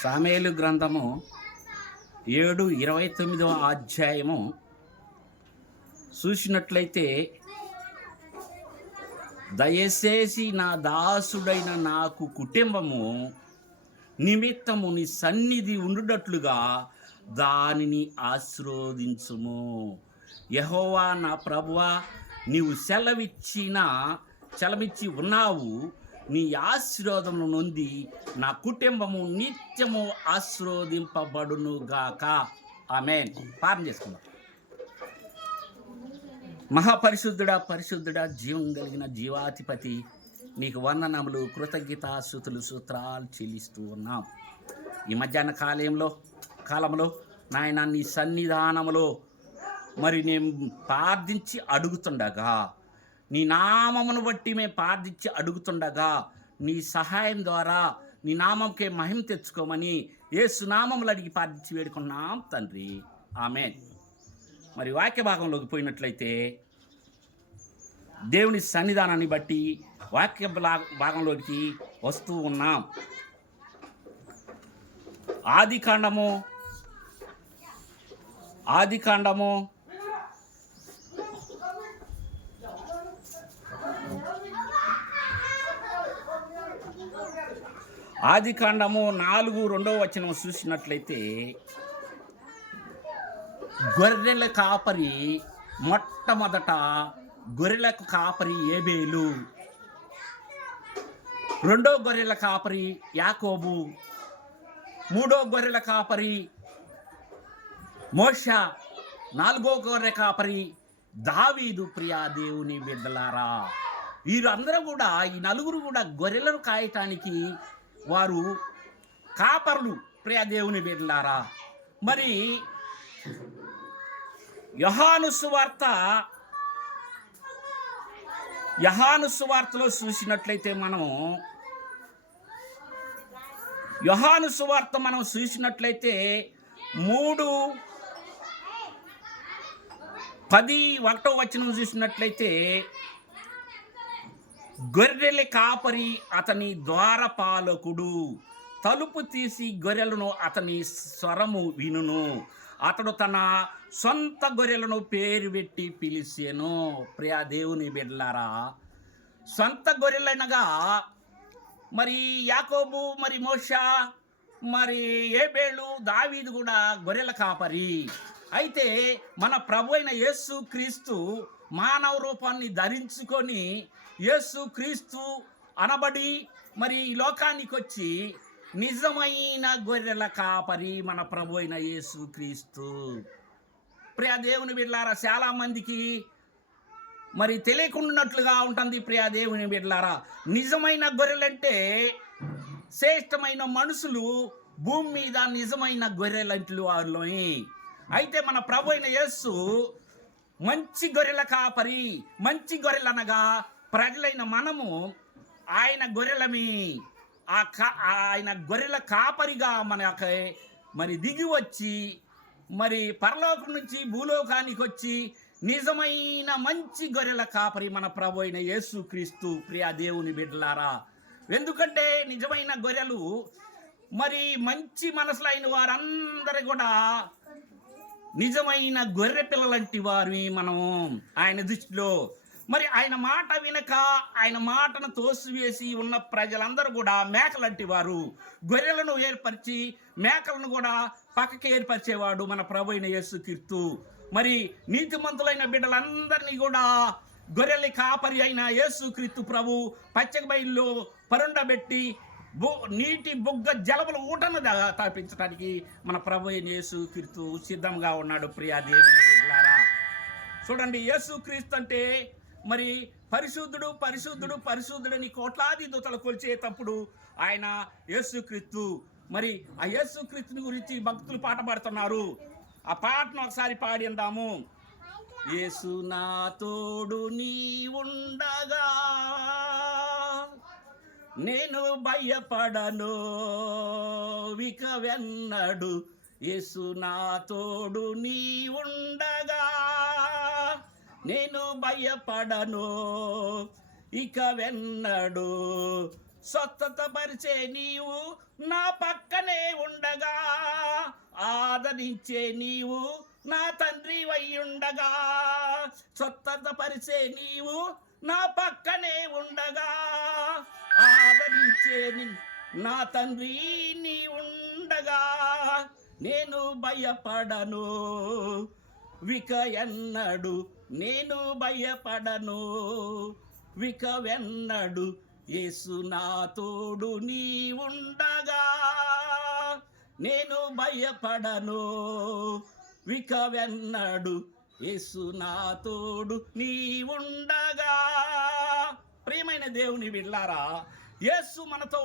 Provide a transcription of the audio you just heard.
సామెయేలు గ్రంథము 7:29 అధ్యాయము చూసినట్లయితే, దయచేసి నా దాసుడైన నాకు కుటుంబము నిమిత్తము నీ సన్నిధి ఉండునట్లుగా దానిని ఆశీర్వదించుము. యెహోవా నా ప్రభువా, నీవు సెలవిచ్చి ఉన్నావు. నీ ఆశీర్వాదమును నొంది నా కుటుంబము నిత్యము ఆశీర్వదింపబడును గాక. ఆమేన్. ప్రార్థన చేసుకుందాం. మహాపరిశుద్ధుడా, జీవం కలిగిన జీవాధిపతి, నీకు వందనములు, కృతజ్ఞతాస్తుతులు, స్తోత్రాలు చెల్లిస్తూ ఉన్నాం. ఈ మధ్యాహ్న కాలంలో నాయన నీ సన్నిధానములో నేను ప్రార్థించి అడుగుతుండగా, నీ నామమును బట్టి మేము ప్రార్థించి అడుగుతుండగా, నీ సహాయం ద్వారా నీ నామంకే మహిమ తెచ్చుకోమని యేసు నామములు అడిగి ప్రార్థించి వేడుకున్నాం తండ్రి. ఆమేన్. వాక్య భాగంలోకి పోయినట్లయితే, దేవుని సన్నిధానాన్ని బట్టి వాక్య భాగంలోకి వస్తూ ఉన్నాం. ఆదికాండము 4:2 చూసినట్లయితే, గొర్రెల కాపరి, మొట్టమొదట గొర్రెలకు కాపరి ఏబేలు, రెండో గొర్రెల కాపరి యాకోబు, మూడో గొర్రెల కాపరి మోషే, నాలుగో గొర్రె కాపరి దావీదు. ప్రియా దేవుని బిడ్డలారా, వీరందరూ కూడా, ఈ నలుగురు కూడా గొర్రెలను కాయటానికి వారు కాపర్లు. ప్రియా దేవుని బిడ్డలారా, యోహాను సువార్తలో చూసినట్లయితే, యోహాను సువార్త మనం చూసినట్లయితే 3:10 చూసినట్లయితే, గొర్రెల కాపరి అతని ద్వారపాలకుడు, తలుపు తీసి గొర్రెలను అతని స్వరము వినును, అతడు తన సొంత గొర్రెలను పేరు పెట్టి పిలిచెను. ప్రియా దేవుని బిడ్డలారా, సొంత గొర్రెలనగా యాకోబు, మోషే, ఏబేలు, దావీదు కూడా గొర్రెల కాపరి. అయితే మన ప్రభు అయిన యేసు క్రీస్తు మానవ రూపాన్ని ధరించుకొని, యేసు క్రీస్తు అనబడి ఈ లోకానికి వచ్చి నిజమైన గొర్రెల కాపరి మన ప్రభు అయిన యేసు క్రీస్తు. ప్రియా దేవుని బిడ్డలారా, చాలా మందికి తెలియకుండానట్లుగా ఉంటుంది. ప్రియా దేవుని బిడ్డలారా, నిజమైన గొర్రెలంటే శ్రేష్టమైన మనుషులు భూమి మీద నిజమైన గొర్రెలంటి వారిలో. అయితే మన ప్రభు అయిన యేసు మంచి గొర్రెల కాపరి. మంచి గొర్రెలనగా ప్రజలైన మనము ఆయన గొర్రెలమి. ఆయన గొర్రెల కాపరిగా దిగి వచ్చి పరలోకం నుంచి భూలోకానికి వచ్చి నిజమైన మంచి గొర్రెల కాపరి మన ప్రభు అయిన యేసు క్రీస్తు. ప్రియా దేవుని బిడ్డలారా, ఎందుకంటే నిజమైన గొర్రెలు మంచి మనసులైన వారందరూ కూడా నిజమైన గొర్రె పిల్లలంటి వారు మనం ఆయన దృష్టిలో. ఆయన మాట వినక, ఆయన మాటను తోసివేసి ఉన్న ప్రజలందరూ కూడా మేకలంటి వారు. గొర్రెలను ఏర్పరిచి మేకలను కూడా పక్కకి ఏర్పరిచేవాడు మన ప్రభు అయిన యేసు క్రీస్తు. నీతిమంతులైన బిడ్డలందరినీ కూడా గొర్రెల కాపరి అయిన యేసు క్రీస్తు ప్రభు పచ్చక బయల్లో పరుండబెట్టి నీటి బుగ్గ జలముల ఊటను తాపించడానికి మన ప్రభు అయిన యేసు క్రీస్తు సిద్ధంగా ఉన్నాడు. ప్రియా దేవుని బిడ్డలారా, చూడండి, యేసు క్రీస్తు అంటే పరిశుద్ధుడని కోట్లాది దూతలు కొలిచేటప్పుడు ఆయన యేసుక్రీస్తు. ఆ యేసుక్రీస్తుని గురించి భక్తులు పాట పాడుతున్నారు. ఆ పాటను ఒకసారి పాడి అందాము. యేసు నా తోడు నీ ఉండగా నేను భయపడను ఇక వెన్నడు. యేసు నా తోడు నీ ఉండగా నేను భయపడను ఇక వెన్నడు. స్వస్థత పరిచే నీవు నా పక్కనే ఉండగా, ఆదరించే నీవు నా తండ్రి ఉండగా. స్వస్థత పరిచే నీవు నా పక్కనే ఉండగా, ఆదరించే నా తండ్రి నీ ఉండగా. నేను భయపడను విక ఎన్నడు, నేను భయపడను విక వెన్నడు, యేసు నా తోడు నీ ఉండగా. నేను భయపడను విక వెన్నడు, యేసు నా తోడు నీ ఉండగా. ప్రియమైన దేవుని బిడ్డలారా, యేసు మనతో